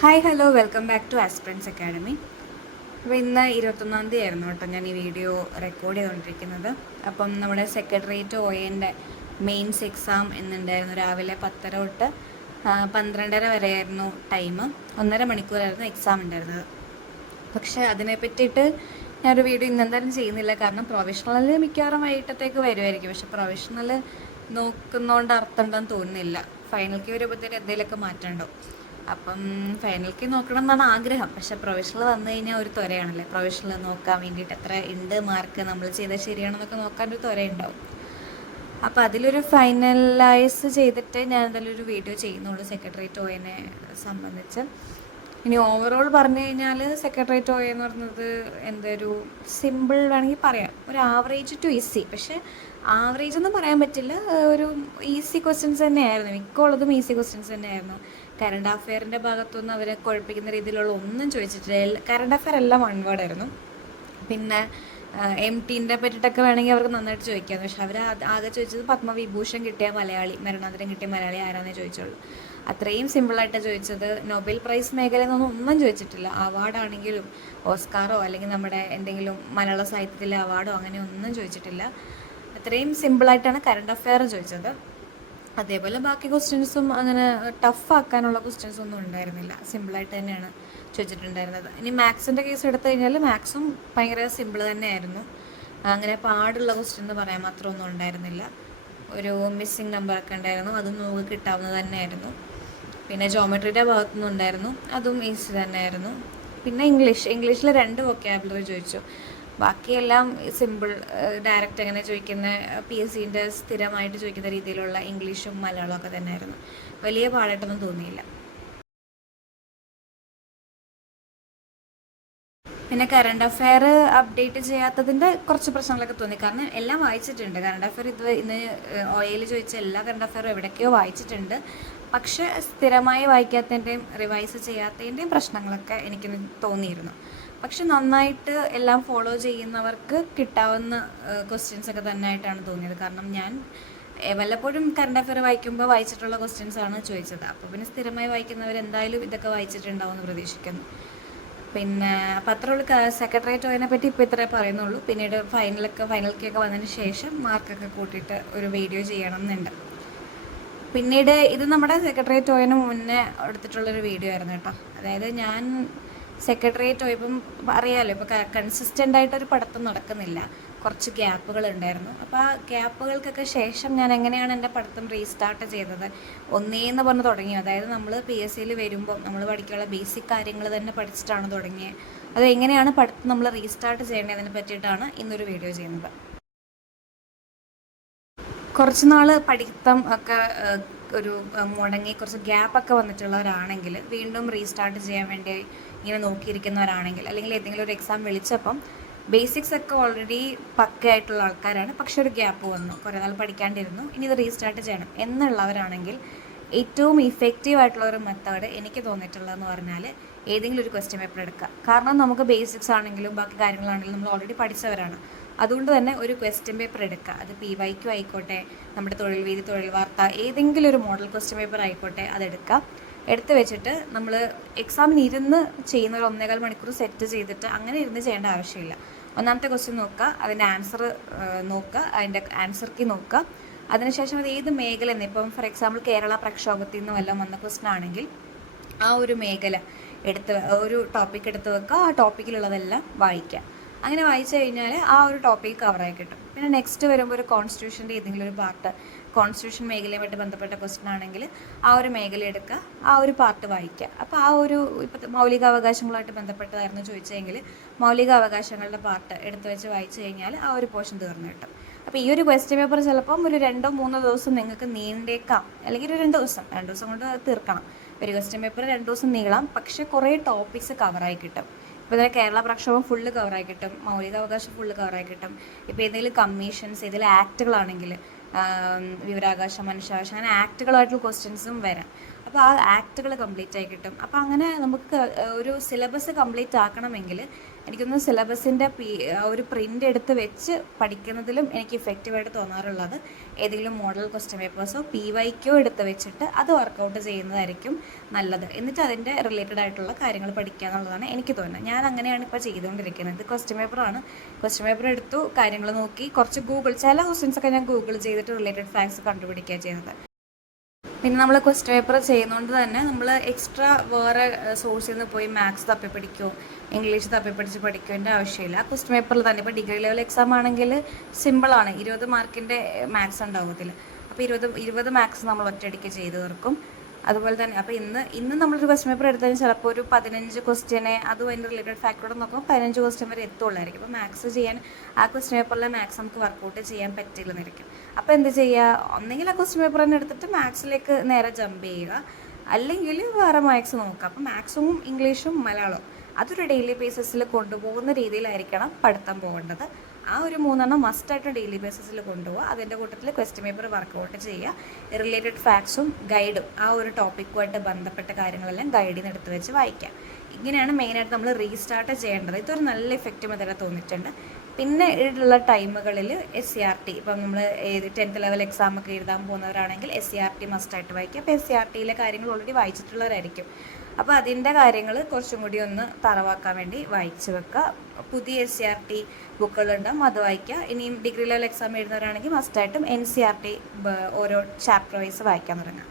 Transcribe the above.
Hi hello welcome back to aspirants academy. അപ്പോൾ ഇന്ന് 21-ാം തീയതി ആയിരുന്നു കേട്ടോ ഞാൻ ഈ വീഡിയോ റെക്കോർഡ് ചെയ്തുകൊണ്ടിരിക്കുന്നത്. അപ്പം നമ്മുടെ സെക്രട്ടേറിയറ്റ് OAൻ്റെ മെയിൻസ് എക്സാം എന്നുണ്ടായിരുന്നു. രാവിലെ 10:30 തൊട്ട് 12:30 വരെയായിരുന്നു ടൈം. 1.5 മണിക്കൂറായിരുന്നു എക്സാം ഉണ്ടായിരുന്നത്. പക്ഷേ അതിനെ പറ്റിയിട്ട് ഞാനൊരു വീഡിയോ ഇന്നെന്തായാലും ചെയ്യുന്നില്ല. കാരണം പ്രൊഫഷണൽ മിക്കവാറും വൈകിട്ടത്തേക്ക് വരുമായിരിക്കും. പക്ഷെ പ്രൊഫഷണൽ നോക്കുന്നതുകൊണ്ട് അർത്ഥം ഉണ്ടെന്ന് തോന്നുന്നില്ല. ഫൈനൽക്ക് വരുമ്പോഴത്തേക്ക് എന്തെങ്കിലുമൊക്കെ മാറ്റമുണ്ടോ. അപ്പം ഫൈനൽക്ക് നോക്കണം എന്നാണ് ആഗ്രഹം. പക്ഷെ പ്രൊഫഷണൽ വന്നു കഴിഞ്ഞാൽ ഒരു ത്വരയാണല്ലേ. പ്രൊഫഷണൽ നോക്കാൻ വേണ്ടിയിട്ട് എത്ര ഉണ്ട് മാർക്ക്, നമ്മൾ ചെയ്താൽ ശരിയാണെന്നൊക്കെ നോക്കാൻ ഒരു ത്വരയുണ്ടാവും. അപ്പോൾ അതിലൊരു ഫൈനലൈസ് ചെയ്തിട്ട് ഞാൻ എന്തായാലും ഒരു വീഡിയോ ചെയ്യുന്നുള്ളൂ സെക്രട്ടേറിയറ്റ് OAനെ സംബന്ധിച്ച്. ഇനി ഓവറോൾ പറഞ്ഞു കഴിഞ്ഞാൽ സെക്രട്ടേറിയറ്റ് OA എന്ന് പറയുന്നത് എന്തൊരു സിമ്പിൾ വേണമെങ്കിൽ പറയാം, ഒരു ആവറേജ് ടു ഈസി. പക്ഷേ ആവറേജ് ഒന്നും പറയാൻ പറ്റില്ല, ഒരു ഈസി ക്വസ്റ്റ്യൻസ് തന്നെയായിരുന്നു. മിക്കുള്ളതും ഈസി ക്വസ്റ്റ്യൻസ് തന്നെയായിരുന്നു. കറണ്ട് അഫെയറിൻ്റെ ഭാഗത്തൊന്നും അവരെ കുഴപ്പിക്കുന്ന രീതിയിലുള്ള ഒന്നും ചോദിച്ചിട്ടില്ല. കറണ്ട് അഫെയർ എല്ലാം വൺ വേർഡായിരുന്നു. പിന്നെ MTൻ്റെ പറ്റിയിട്ടൊക്കെ വേണമെങ്കിൽ അവർക്ക് നന്നായിട്ട് ചോദിക്കാം. പക്ഷെ അവർ ആകെ ചോദിച്ചത് പത്മവിഭൂഷൺ കിട്ടിയ മലയാളി, മരണാന്തരം കിട്ടിയ മലയാളി ആരാന്നേ ചോദിച്ചുള്ളൂ. അത്രയും സിമ്പിളായിട്ടാണ് ചോദിച്ചത്. നൊബേൽ പ്രൈസ് മേഖലയിൽ നിന്നൊന്നും ഒന്നും ചോദിച്ചിട്ടില്ല. അവാർഡാണെങ്കിലും ഓസ്കാറോ അല്ലെങ്കിൽ നമ്മുടെ എന്തെങ്കിലും മലയാള സാഹിത്യത്തിലെ അവാർഡോ അങ്ങനെ ഒന്നും ചോദിച്ചിട്ടില്ല. അത്രയും സിമ്പിളായിട്ടാണ് കറണ്ട് അഫെയർ ചോദിച്ചത്. അതേപോലെ ബാക്കി ക്വസ്റ്റ്യൻസും അങ്ങനെ ടഫ് ആക്കാനുള്ള ക്വസ്റ്റ്യൻസ് ഒന്നും ഉണ്ടായിരുന്നില്ല. സിമ്പിളായിട്ട് തന്നെയാണ് ചോദിച്ചിട്ടുണ്ടായിരുന്നത്. ഇനി മാത്സിൻ്റെ കേസ് എടുത്തു കഴിഞ്ഞാൽ മാത്സും ഭയങ്കര സിമ്പിൾ തന്നെയായിരുന്നു. അങ്ങനെ പാടുള്ള ക്വസ്റ്റ്യൻ എന്ന് പറയാൻ മാത്രമൊന്നും ഉണ്ടായിരുന്നില്ല. ഒരു മിസ്സിങ് നമ്പറൊക്കെ ഉണ്ടായിരുന്നു, അതും നമുക്ക് കിട്ടാവുന്നത് തന്നെയായിരുന്നു. പിന്നെ ജോമെട്രിയുടെ ഭാഗത്തുനിന്ന് ഉണ്ടായിരുന്നു, അതും ഈസി തന്നെയായിരുന്നു. പിന്നെ ഇംഗ്ലീഷിൽ 2 വൊക്കാബുലറി ചോദിച്ചു. ബാക്കിയെല്ലാം സിമ്പിൾ, ഡയറക്റ്റ് അങ്ങനെ ചോദിക്കുന്ന PSCൻ്റെ സ്ഥിരമായിട്ട് ചോദിക്കുന്ന രീതിയിലുള്ള ഇംഗ്ലീഷും മലയാളമൊക്കെ തന്നെയായിരുന്നു. വലിയ പാടായിട്ടൊന്നും തോന്നിയില്ല. പിന്നെ കറണ്ട് അഫെയർ അപ്ഡേറ്റ് ചെയ്യാത്തതിൻ്റെ കുറച്ച് പ്രശ്നങ്ങളൊക്കെ തോന്നി. കാരണം എല്ലാം വായിച്ചിട്ടുണ്ട്. കറണ്ട് അഫെയർ ഇന്ന് OAയിൽ ചോദിച്ച എല്ലാ കറണ്ട് അഫെയറും എവിടേക്കോ വായിച്ചിട്ടുണ്ട്. പക്ഷെ സ്ഥിരമായി വായിക്കാത്തതിൻ്റെയും റിവൈസ് ചെയ്യാത്തതിൻ്റെയും പ്രശ്നങ്ങളൊക്കെ എനിക്ക് തോന്നിയിരുന്നു. പക്ഷെ നന്നായിട്ട് എല്ലാം ഫോളോ ചെയ്യുന്നവർക്ക് കിട്ടാവുന്ന ക്വസ്റ്റ്യൻസൊക്കെ തന്നെയായിട്ടാണ് തോന്നിയത്. കാരണം ഞാൻ വല്ലപ്പോഴും കറണ്ട് അഫെയർ വായിക്കുമ്പോൾ വായിച്ചിട്ടുള്ള ക്വസ്റ്റ്യൻസാണ് ചോദിച്ചത്. അപ്പോൾ പിന്നെ സ്ഥിരമായി വായിക്കുന്നവർ എന്തായാലും ഇതൊക്കെ വായിച്ചിട്ടുണ്ടാവും എന്ന് പ്രതീക്ഷിക്കുന്നു. പിന്നെ പത്രമുള്ള സെക്രട്ടേറിയറ്റ് OAനെ പറ്റി ഇപ്പോൾ ഇത്രേ പറയുന്നുള്ളൂ. പിന്നീട് ഫൈനൽക്കൊക്കെ വന്നതിന് ശേഷം മാർക്കൊക്കെ കൂട്ടിയിട്ട് ഒരു വീഡിയോ ചെയ്യണം എന്നുണ്ട്. പിന്നീട് ഇത് നമ്മുടെ സെക്രട്ടേറിയറ്റ് OAന് മുന്നേ എടുത്തിട്ടുള്ളൊരു വീഡിയോ ആയിരുന്നു കേട്ടോ. അതായത് ഞാൻ സെക്രട്ടേറിയറ്റ് OA ഇപ്പം അറിയാമല്ലോ, ഇപ്പോൾ കൺസിസ്റ്റൻ്റ് ആയിട്ടൊരു പഠിത്തം നടക്കുന്നില്ല, കുറച്ച് ഗ്യാപ്പുകൾ ഉണ്ടായിരുന്നു. അപ്പോൾ ആ ഗ്യാപ്പുകൾക്കൊക്കെ ശേഷം ഞാൻ എങ്ങനെയാണ് എൻ്റെ പഠിത്തം റീസ്റ്റാർട്ട് ചെയ്തത്, ഒന്നേന്ന് പറഞ്ഞ് തുടങ്ങി. അതായത് നമ്മൾ PSCയിൽ വരുമ്പോൾ നമ്മൾ പഠിക്കാനുള്ള ബേസിക് കാര്യങ്ങൾ തന്നെ പഠിച്ചിട്ടാണ് തുടങ്ങിയത്. അത് എങ്ങനെയാണ് പഠിത്തം നമ്മൾ റീസ്റ്റാർട്ട് ചെയ്യേണ്ടതിനെ പറ്റിയിട്ടാണ് ഇന്നൊരു വീഡിയോ ചെയ്യുന്നത്. കുറച്ച് നാൾ പഠിത്തം ഒക്കെ ഒരു മുടങ്ങി കുറച്ച് ഗ്യാപ്പൊക്കെ വന്നിട്ടുള്ളവരാണെങ്കിൽ, വീണ്ടും റീസ്റ്റാർട്ട് ചെയ്യാൻ വേണ്ടി ഇങ്ങനെ നോക്കിയിരിക്കുന്നവരാണെങ്കിൽ, അല്ലെങ്കിൽ ഏതെങ്കിലും ഒരു എക്സാം വിളിച്ചപ്പം ബേസിക്സ് ഒക്കെ ഓൾറെഡി പക്കയായിട്ടുള്ള ആൾക്കാരാണ്, പക്ഷെ ഒരു ഗ്യാപ്പ് വന്നു, കുറേ നാൾ പഠിക്കാണ്ടിരുന്നു, ഇനി ഇത് റീസ്റ്റാർട്ട് ചെയ്യണം എന്നുള്ളവരാണെങ്കിൽ ഏറ്റവും ഇഫക്റ്റീവ് ആയിട്ടുള്ള ഒരു മെത്തേഡ് എനിക്ക് തോന്നിയിട്ടുള്ളതെന്ന് പറഞ്ഞാൽ ഏതെങ്കിലും ഒരു ക്വസ്റ്റ്യൻ പേപ്പർ എടുക്കുക. കാരണം നമുക്ക് ബേസിക്സ് ആണെങ്കിലും ബാക്കി കാര്യങ്ങളാണെങ്കിലും നമ്മൾ ഓൾറെഡി പഠിച്ചവരാണ്. അതുകൊണ്ട് തന്നെ ഒരു ക്വസ്റ്റ്യൻ പേപ്പർ എടുക്കുക. അത് PYQ ആയിക്കോട്ടെ, നമ്മുടെ തൊഴിൽ വീതി, തൊഴിൽ വാർത്ത, ഏതെങ്കിലും ഒരു മോഡൽ ക്വസ്റ്റ്യൻ പേപ്പർ ആയിക്കോട്ടെ, അതെടുക്കുക. എടുത്ത് വെച്ചിട്ട് നമ്മൾ എക്സാമിന് ഇരുന്ന് ചെയ്യുന്ന ഒരു 1.25 മണിക്കൂർ സെറ്റ് ചെയ്തിട്ട് അങ്ങനെ ഇരുന്ന് ചെയ്യേണ്ട ആവശ്യമില്ല. ഒന്നാമത്തെ ക്വസ്റ്റ്യൻ നോക്കുക, അതിൻ്റെ ആൻസർ നോക്കുക, അതിൻ്റെ ആൻസർ കീ നോക്കുക. അതിനുശേഷം അത് ഏത് മേഖല എന്ന്, ഇപ്പം ഫോർ എക്സാമ്പിൾ കേരള പ്രക്ഷോഭത്തിൽ നിന്ന് വല്ലതും വന്ന ക്വസ്റ്റ്യൻ ആണെങ്കിൽ ആ ഒരു മേഖല ഒരു ടോപ്പിക് എടുത്ത് വെക്കുക, ആ ടോപ്പിക്കിലുള്ളതെല്ലാം വായിക്കുക. അങ്ങനെ വായിച്ചു കഴിഞ്ഞാൽ ആ ഒരു ടോപ്പിക് കവറായി കിട്ടും. പിന്നെ നെക്സ്റ്റ് വരുമ്പോൾ ഒരു കോൺസ്റ്റിറ്റ്യൂഷൻ്റെ ഏതെങ്കിലും ഒരു പാർട്ട്, കോൺസ്റ്റിറ്റ്യൂഷൻ മേഖലയുമായിട്ട് ബന്ധപ്പെട്ട ക്വസ്റ്റ്യൻ ആണെങ്കിൽ ആ ഒരു മേഖല എടുക്കുക, ആ ഒരു പാർട്ട് വായിക്കുക. അപ്പോൾ ആ ഒരു ഇപ്പോൾ മൗലികാവകാശങ്ങളുമായിട്ട് ബന്ധപ്പെട്ടതായിരുന്നു ചോദിച്ചതെങ്കിൽ മൗലികാവകാശങ്ങളുടെ പാർട്ട് എടുത്ത് വെച്ച് വായിച്ചു കഴിഞ്ഞാൽ ആ ഒരു പോർഷൻ തീർന്നു കിട്ടും. അപ്പോൾ ഈ ഒരു ക്വസ്റ്റ്യൻ പേപ്പർ ചിലപ്പം ഒരു 2-3 ദിവസം നിങ്ങൾക്ക് നീണ്ടേക്കാം, അല്ലെങ്കിൽ ഒരു 2 ദിവസം കൊണ്ട് തീർക്കണം. ഒരു ക്വസ്റ്റ്യൻ പേപ്പർ 2 ദിവസം നീളാം, പക്ഷേ കുറേ ടോപ്പിക്സ് കവറായി കിട്ടും. ഇപ്പോൾ ഇതിൽ കേരള പ്രക്ഷോഭം ഫുള്ള് കവറായി കിട്ടും, മൗലികാവകാശം ഫുള്ള് കവറായി കിട്ടും. ഇപ്പോൾ ഏതെങ്കിലും കമ്മീഷൻസ്, ഏതെങ്കിലും ആക്റ്റുകളാണെങ്കിൽ വിവരാവകാശം, മനുഷ്യാവകാശം, അങ്ങനെ ആക്റ്റുകളായിട്ടുള്ള ക്വസ്റ്റ്യൻസും വരാം. അപ്പോൾ ആ ആക്റ്റുകൾ കംപ്ലീറ്റ് ആയി കിട്ടും. അപ്പോൾ അങ്ങനെ നമുക്ക് ഒരു സിലബസ് കംപ്ലീറ്റ് ആക്കണമെങ്കിൽ എനിക്കൊന്ന് സിലബസിൻ്റെ ഒരു പ്രിൻ്റ് എടുത്ത് വെച്ച് പഠിക്കുന്നതിലും എനിക്ക് ഇഫക്റ്റീവായിട്ട് തോന്നാറുള്ളത് ഏതെങ്കിലും മോഡൽ ക്വസ്റ്റ്യൻ പേപ്പേഴ്സോ PYQ എടുത്ത് വെച്ചിട്ട് അത് വർക്കൗട്ട് ചെയ്യുന്നതായിരിക്കും നല്ലത്. എന്നിട്ട് അതിൻ്റെ റിലേറ്റഡ് ആയിട്ടുള്ള കാര്യങ്ങൾ പഠിക്കുക എന്നുള്ളതാണ് എനിക്ക് തോന്നുന്നത്. ഞാൻ അങ്ങനെയാണ് ഇപ്പോൾ ചെയ്തുകൊണ്ടിരിക്കുന്നത്. ഇത് ക്വസ്റ്റ്യൻ പേപ്പറാണ്. ക്വസ്റ്റ്യൻ പേപ്പർ എടുത്തു, കാര്യങ്ങൾ നോക്കി, കുറച്ച് ചില ക്വസ്റ്റ്യൻസൊക്കെ ഞാൻ ഗൂഗിൾ ചെയ്തിട്ട് റിലേറ്റഡ് ഫാക്ട്സ് കണ്ടുപിടിക്കുക ചെയ്യുന്നത്. പിന്നെ നമ്മൾ ക്വസ്റ്റ്യൻ പേപ്പർ ചെയ്യുന്നതുകൊണ്ട് തന്നെ നമ്മൾ എക്സ്ട്രാ വേറെ സോഴ്സിൽ നിന്ന് പോയി മാത്സ് തപ്പിപ്പിടിക്കുമോ ഇംഗ്ലീഷ് തപ്പിപ്പിടിച്ച് പഠിക്കേണ്ട ആവശ്യമില്ല. ക്വസ്റ്റ്യൻ പേപ്പറിൽ തന്നെ ഇപ്പോൾ ഡിഗ്രി ലെവൽ എക്സാം ആണെങ്കിൽ സിമ്പിളാണ്. 20 മാർക്കിൻ്റെ മാത്സ് ഉണ്ടാവും ഇതിൽ. അപ്പോൾ 20 മാത്സ് നമ്മൾ ഒറ്റയടിക്ക് ചെയ്ത് തീർക്കും. അതുപോലെ തന്നെ അപ്പോൾ ഇന്ന് നമ്മളൊരു ക്വസ്റ്റ്യൻ പേപ്പർ എടുത്തതിന് ചിലപ്പോൾ ഒരു 15 ക്വസ്റ്റ്യനെ അതും അതിൻ്റെ റിലേറ്റഡ് ഫാക്ടറോട് നോക്കുമ്പോൾ 15 ക്വസ്റ്റ്യൻ വരെ എത്തുള്ളായിരിക്കും. അപ്പോൾ മാത്സ് ചെയ്യാൻ ആ ക്വസ്റ്റ്യൻ പേപ്പറിലെ മാത്സ് നമുക്ക് വർക്കൗട്ട് ചെയ്യാൻ പറ്റില്ലെന്നിരിക്കും. അപ്പോൾ എന്ത് ചെയ്യുക, ഒന്നെങ്കിൽ ആ ക്വസ്റ്റ്യൻ പേപ്പർ തന്നെ എടുത്തിട്ട് മാത്സിലേക്ക് നേരെ ജമ്പ് ചെയ്യുക, അല്ലെങ്കിൽ വേറെ മാത്സ് നോക്കുക. അപ്പോൾ മാത്സും ഇംഗ്ലീഷും മലയാളവും അതൊരു ഡെയിലി ബേസിസിൽ കൊണ്ടുപോകുന്ന രീതിയിലായിരിക്കണം പഠിത്തം പോകേണ്ടത്. ആ ഒരു 3 മസ്റ്റായിട്ട് ഡെയിലി ബേസിസിൽ കൊണ്ടുപോകുക. അതിൻ്റെ കൂട്ടത്തിൽ ക്വസ്റ്റ്യൻ പേപ്പർ വർക്കൗട്ട് ചെയ്യുക, റിലേറ്റഡ് ഫാക്ട്സും ഗൈഡും ആ ഒരു ടോപ്പിക്കുമായിട്ട് ബന്ധപ്പെട്ട കാര്യങ്ങളെല്ലാം ഗൈഡിൽ നിന്ന് എടുത്ത് വെച്ച് വായിക്കുക. ഇങ്ങനെയാണ് മെയിനായിട്ട് നമ്മൾ റീസ്റ്റാർട്ട് ചെയ്യേണ്ടത്. ഇതൊരു നല്ല ഇഫക്റ്റ് മെത്തേഡ് തോന്നിയിട്ടുണ്ട്. പിന്നെ ഉള്ള ടൈമുകളിൽ SCRT ഇപ്പം നമ്മൾ 10th ലെവൽ എക്സാം ഒക്കെ എഴുതാൻ പോകുന്നവരാണെങ്കിൽ SCRT മസ്റ്റായിട്ട് വായിക്കുക. അപ്പോൾ SCRTയിലെ കാര്യങ്ങൾ ഓൾറെഡി വായിച്ചിട്ടുള്ളവരായിരിക്കും. അപ്പോൾ അതിൻ്റെ കാര്യങ്ങൾ കുറച്ചും കൂടി ഒന്ന് തറവാക്കാൻ വേണ്ടി വായിച്ച് വെക്കുക. പുതിയ SCRT ബുക്കുകളുണ്ടാകും, അത് വായിക്കുക. ഇനിയും ഡിഗ്രി ലെവൽ എക്സാം എഴുതുന്നവരാണെങ്കിൽ മസ്റ്റായിട്ടും NCERT ഓരോ ചാപ്റ്റർ വൈസ് വായിക്കാൻ തുടങ്ങുക.